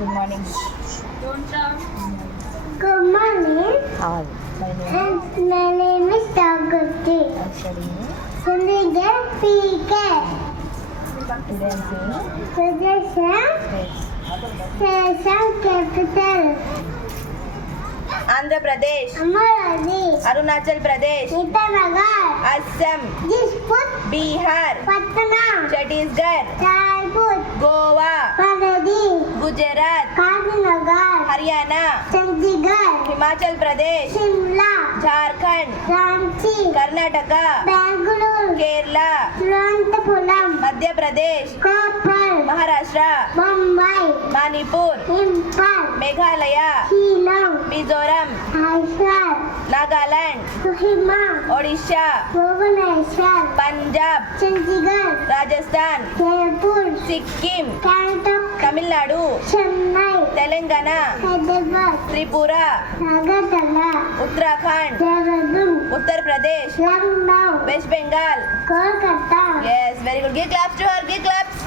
Good morning. Good morning. All. My name My name is Daguti. is studying. Sunday PK. Today I'm saying Suggestion. Session capital. Andhra Pradesh, Amaradi. Arunachal Pradesh, Itanagar. Assam, Disput. Bihar, Patna. Chhattisgarh, Raipur. Goa, Paradhi. Gujarat, Kazinagar. Haryana, Chandigarh. Himachal Pradesh, Shimla. Jharkhand, Ranchi. Karnataka, Bangalore. Kerala, Tiruvananthapuram. Madhya Pradesh, Koppal. Maharashtra, Mumbai. Manipur, Impal. Meghalaya, Shillong. Mizoram, Mysore. Nagaland, Kohima. Odisha, Bhubaneswar. Punjab, Chandigarh. Rajasthan, Jaipur. Sikkim, Gangtok. Tamil Nadu, Chennai. Telangana, Hyderabad. Tripura, Agartala. Uttarakhand, Dehradun. Uttar Pradesh, Lucknow. West Bengal. Kolkata. Yes, very good. Give claps to her. Give claps.